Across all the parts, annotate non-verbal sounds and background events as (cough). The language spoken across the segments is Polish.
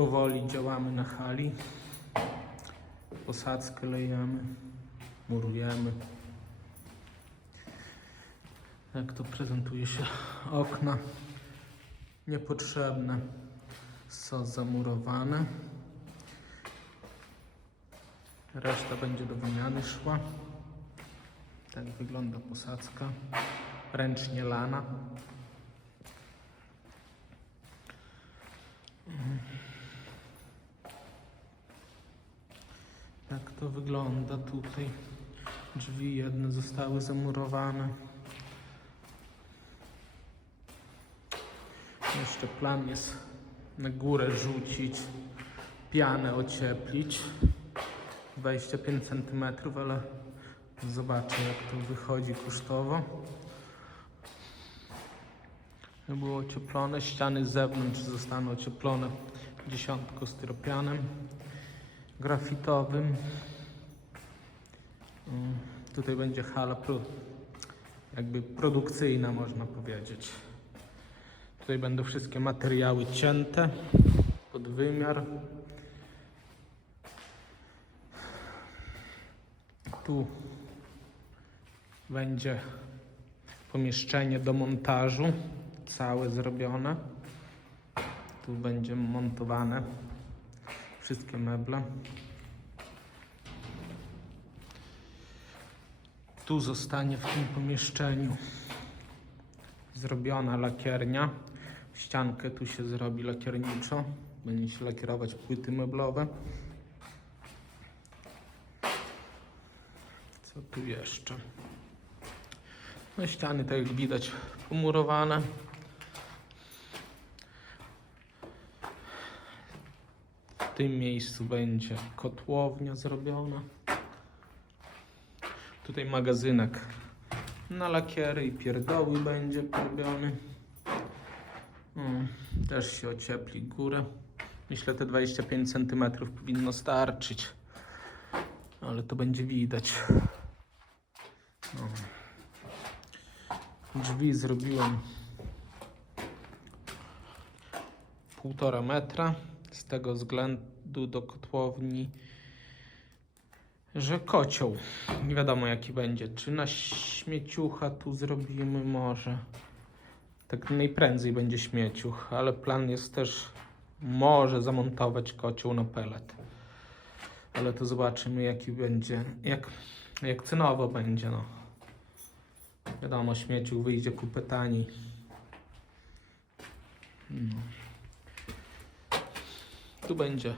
Powoli działamy na hali. Posadzkę lejemy, murujemy. Jak to prezentuje się okna niepotrzebne są zamurowane. Reszta będzie do wymiany szła. Tak wygląda posadzka. Ręcznie lana. Jak to wygląda tutaj? Drzwi jedne zostały zamurowane. Jeszcze plan jest na górę rzucić, pianę ocieplić. 25 cm, ale zobaczę jak to wychodzi kosztowo. Było ocieplone, ściany z zewnątrz zostaną ocieplone dziesiątką styropianem grafitowym. Mm, Tutaj będzie hala pro, jakby produkcyjna można powiedzieć. Tutaj będą wszystkie materiały cięte pod wymiar. Tu będzie pomieszczenie do montażu, całe zrobione. Tu będzie montowane wszystkie meble. Tu zostanie w tym pomieszczeniu zrobiona lakiernia. Ściankę tu się zrobi lakierniczo. Będzie się lakierować płyty meblowe. Co tu jeszcze? No ściany, tak jak widać, pomurowane. Tym miejscu będzie kotłownia zrobiona. Tutaj magazynek na lakiery i pierdoły będzie robiony. Mm, też się ociepli górę. Myślę, te 25 cm powinno starczyć, ale to będzie widać. No. Drzwi zrobiłem półtora metra. Z tego względu do kotłowni, że kocioł. Nie wiadomo jaki będzie. Czy na śmieciucha tu zrobimy może. Tak najprędzej będzie śmieciuch, ale plan jest też może zamontować kocioł na pelet. Ale to zobaczymy jaki będzie, jak, jak cenowo będzie no. Wiadomo, śmieciuch wyjdzie kupę taniej. No. Tu będzie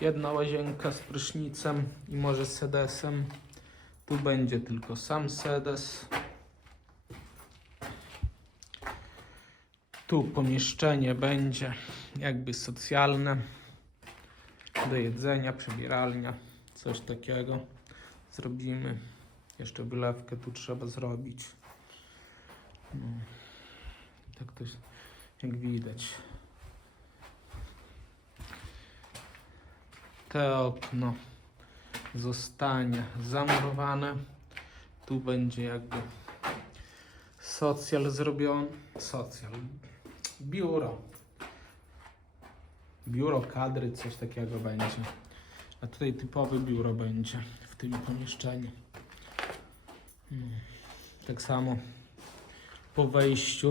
jedna łazienka z prysznicem i może sedesem. Tu będzie tylko sam sedes. Tu pomieszczenie będzie jakby socjalne. Do jedzenia, przebieralnia, coś takiego. Zrobimy. Jeszcze wylewkę tu trzeba zrobić. No. Tak to jest, jak widać. Te okno zostanie zamurowane. Tu będzie jakby socjal zrobiony. Socjal. Biuro. Biuro kadry, coś takiego będzie. A tutaj typowe biuro będzie w tym pomieszczeniu. No. Tak samo po wejściu,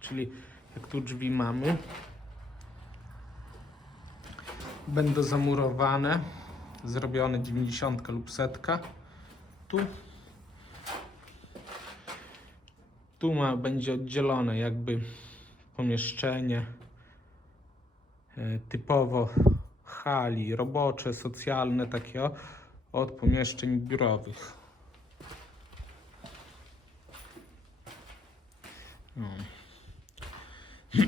czyli jak tu drzwi mamy, będą zamurowane, zrobione 90 lub setka. Tu, tu ma, będzie oddzielone jakby pomieszczenie e, typowo hali robocze, socjalne takie o, od pomieszczeń biurowych. (clears throat)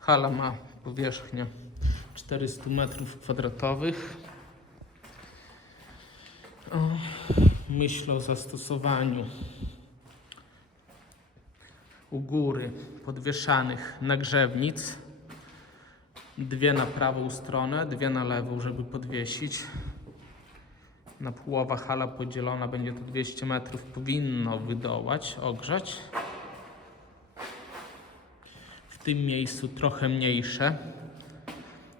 Hala ma powierzchnię 400 metrów kwadratowych. Myślę o zastosowaniu u góry podwieszanych nagrzewnic. Dwie na prawą stronę, dwie na lewą, żeby podwiesić. Na połowa hala podzielona będzie to 200 metrów, powinno wydołać, ogrzać. W tym miejscu trochę mniejsze,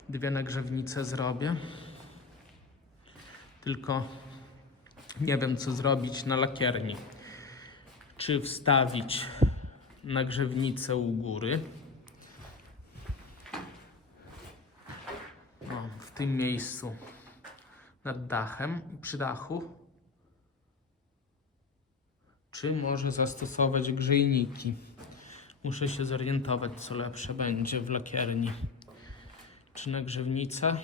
Dwie nagrzewnice zrobię. Tylko nie wiem, co zrobić na lakierni. Czy wstawić nagrzewnicę u góry. O, w tym miejscu nad dachem przy dachu. Czy może zastosować grzejniki? Muszę się zorientować, co lepsze będzie w lakierni. Czy nagrzewnica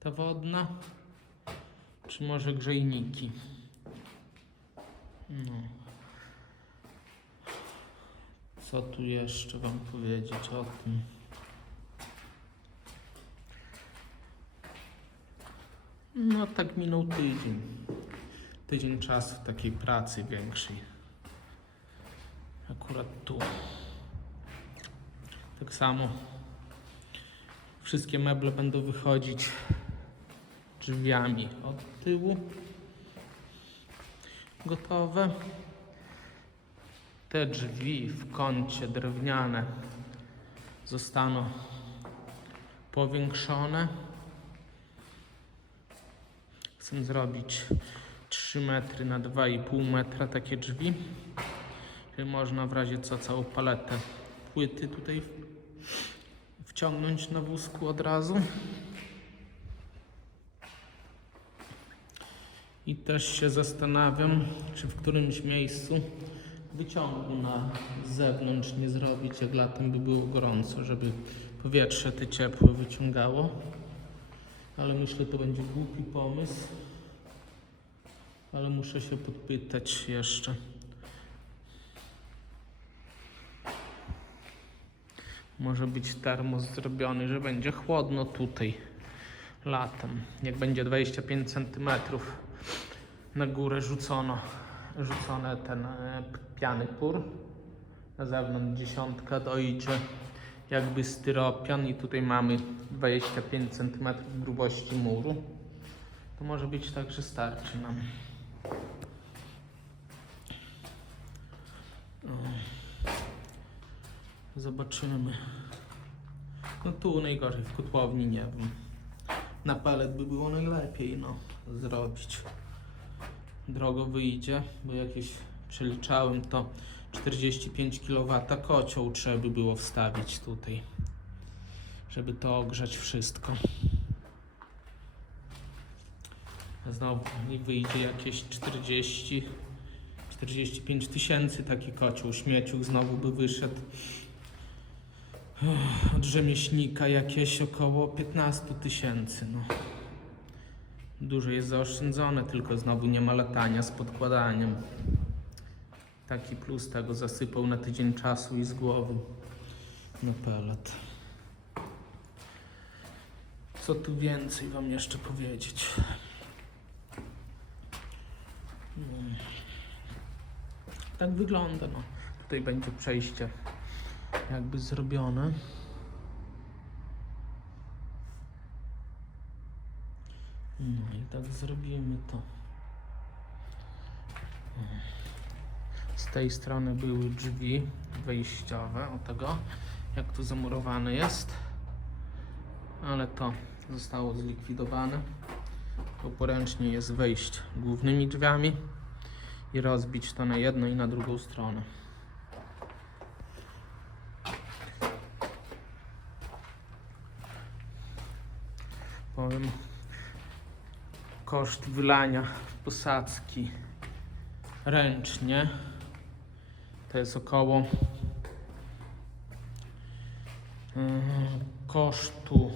ta wodna, czy może grzejniki? No. Co tu jeszcze Wam powiedzieć o tym? No tak minął tydzień. Tydzień czasu takiej pracy większej. Akurat tu. Tak samo wszystkie meble będą wychodzić drzwiami od tyłu. Gotowe. Te drzwi w kącie drewniane zostaną powiększone. Chcę zrobić 3 metry na 2,5 metra takie drzwi. Można w razie co całą paletę płyty tutaj wciągnąć na wózku od razu. I też się zastanawiam, czy w którymś miejscu wyciągu na zewnątrz nie zrobić, jak latem by było gorąco, żeby powietrze te ciepłe wyciągało. Ale myślę, to będzie głupi pomysł. Ale muszę się podpytać jeszcze. Może być termos zrobiony, że będzie chłodno tutaj latem. Jak będzie 25 cm na górę rzucono, rzucone ten e, piany pur. Na zewnątrz dziesiątka dojdzie jakby styropian i tutaj mamy 25 cm grubości muru. To może być tak, że starczy nam. Zobaczymy. No tu najgorzej, w kotłowni nie wiem. Na palet by było najlepiej no, zrobić. Drogo wyjdzie, bo jakieś przeliczałem to 45 kW kocioł trzeba by było wstawić tutaj, żeby to ogrzać wszystko. Znowu mi wyjdzie jakieś 40 45 tysięcy taki kocioł śmieciu znowu by wyszedł od rzemieślnika jakieś około 15 tysięcy. No. Dużo jest zaoszczędzone, tylko znowu nie ma latania z podkładaniem. Taki plus tego zasypał na tydzień czasu i z głowy na pelet. Co tu więcej Wam jeszcze powiedzieć? Mm. Tak wygląda. No. Tutaj będzie przejście jakby zrobione. No i tak zrobimy to. Z tej strony były drzwi wejściowe, o tego, jak tu zamurowane jest. Ale to zostało zlikwidowane. To poręcznie jest wejść głównymi drzwiami i rozbić to na jedną i na drugą stronę. Koszt wylania posadzki ręcznie to jest około mm, kosztu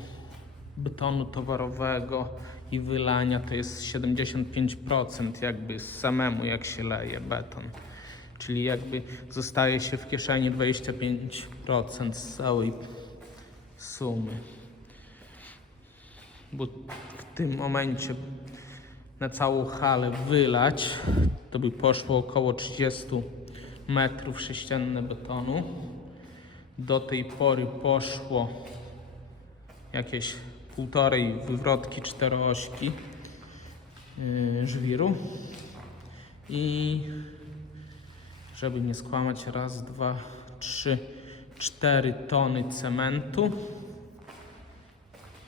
betonu towarowego i wylania to jest 75% jakby samemu jak się leje beton. Czyli jakby zostaje się w kieszeni 25% z całej sumy. Bo w tym momencie na całą halę wylać to by poszło około 30 metrów sześcienne betonu. Do tej pory poszło jakieś półtorej wywrotki czteroośki yy, żwiru i żeby nie skłamać raz, dwa, trzy, cztery tony cementu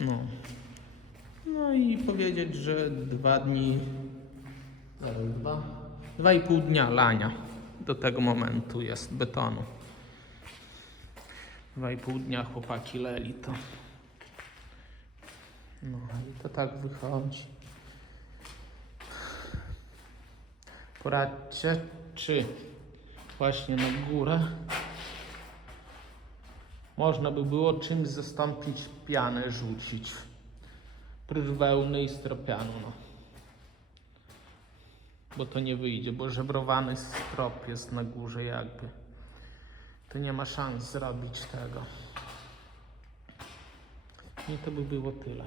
No. No i powiedzieć, że dwa dni, dwa, dwa i pół dnia lania do tego momentu jest betonu. Dwa i pół dnia chłopaki leli to. No i to tak wychodzi. Poradźcie, czy właśnie na górę można by było czymś zastąpić pianę, rzucić. Prócz wełny i stropianu, no. Bo to nie wyjdzie, bo żebrowany strop jest na górze jakby. To nie ma szans zrobić tego. I to by było tyle.